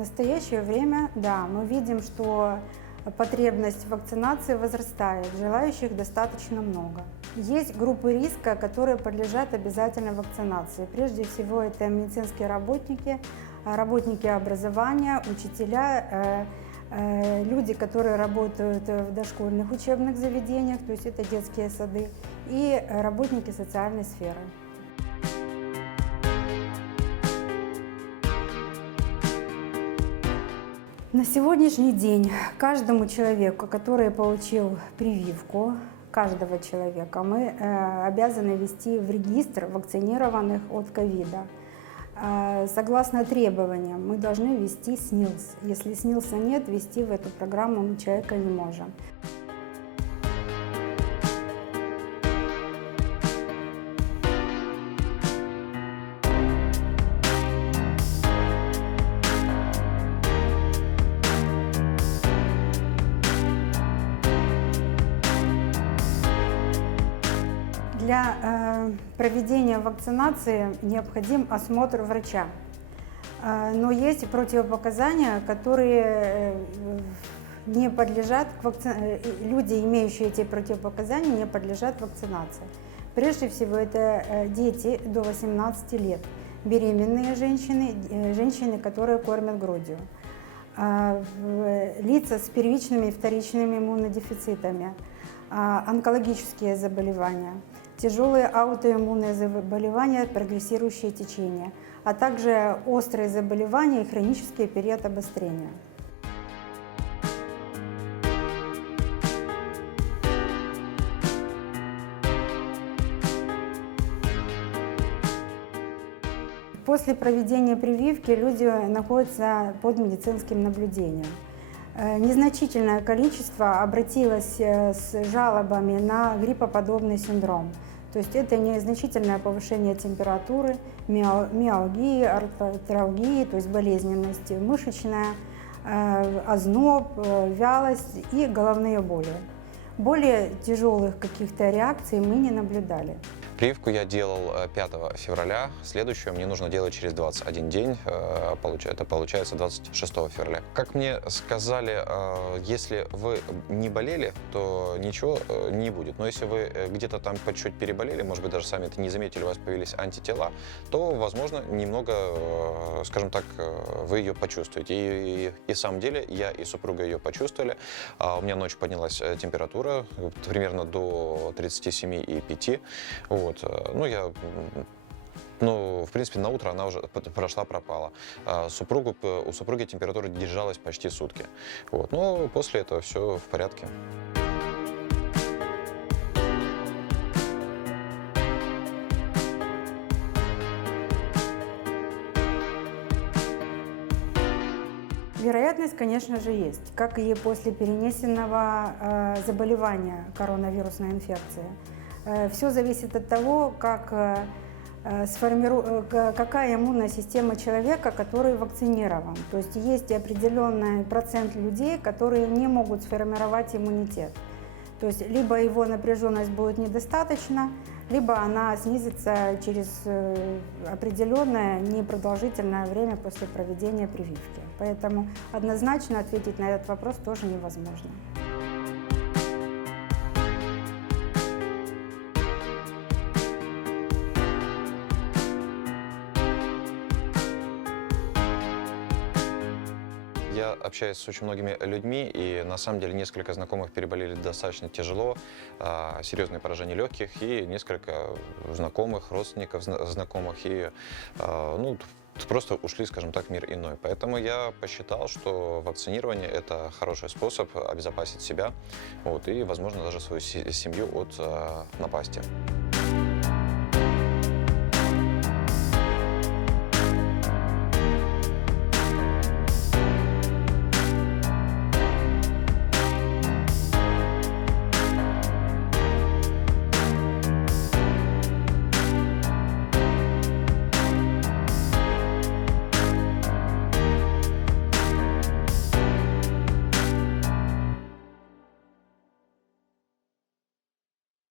настоящее время, да, мы видим, что потребность в вакцинации возрастает, желающих достаточно много. Есть группы риска, которые подлежат обязательной вакцинации. Прежде всего, это медицинские работники, работники образования, учителя, люди, которые работают в дошкольных учебных заведениях, то есть это детские сады, и работники социальной сферы. На сегодняшний день каждому человеку, который получил прививку, каждого человека, мы обязаны ввести в регистр вакцинированных от ковида. Согласно требованиям мы должны ввести СНИЛС. Если СНИЛСа нет, ввести в эту программу мы человека не можем. Для проведения вакцинации необходим осмотр врача, но есть противопоказания, которые не подлежат люди, имеющие эти противопоказания, не подлежат вакцинации. Прежде всего, это дети до 18 лет, беременные женщины, женщины, которые кормят грудью, лица с первичными и вторичными иммунодефицитами, онкологические заболевания, тяжелые аутоиммунные заболевания, прогрессирующие течения, а также острые заболевания и хронический период обострения. После проведения прививки люди находятся под медицинским наблюдением. Незначительное количество обратилось с жалобами на гриппоподобный синдром. То есть это незначительное повышение температуры, миалгии, артралгии, то есть болезненности, мышечная, озноб, вялость и головные боли. Более тяжелых каких-то реакций мы не наблюдали. Прививку я делал 5 февраля, следующую мне нужно делать через 21 день, это получается 26 февраля. Как мне сказали, если вы не болели, то ничего не будет. Но если вы где-то там по чуть-чуть переболели, может быть, даже сами это не заметили, у вас появились антитела, то, возможно, немного, скажем так, вы ее почувствуете. И в самом деле я и супруга ее почувствовали. У меня ночью поднялась температура примерно до 37,5. Вот. В принципе, на утро она уже пропала. У супруги температура держалась почти сутки. Вот. Но после этого все в порядке. Вероятность, конечно же, есть, как и после перенесенного заболевания коронавирусной инфекции. Все зависит от того, какая иммунная система человека, который вакцинирован. То есть есть определенный процент людей, которые не могут сформировать иммунитет. То есть либо его напряженность будет недостаточно, либо она снизится через определенное непродолжительное время после проведения прививки. Поэтому однозначно ответить на этот вопрос тоже невозможно. Я общаюсь с очень многими людьми, и на самом деле несколько знакомых переболели достаточно тяжело, серьезные поражения легких, и несколько знакомых, родственников знакомых, и просто ушли, скажем так, в мир иной. Поэтому я посчитал, что вакцинирование – это хороший способ обезопасить себя, и, возможно, даже свою семью от напасти.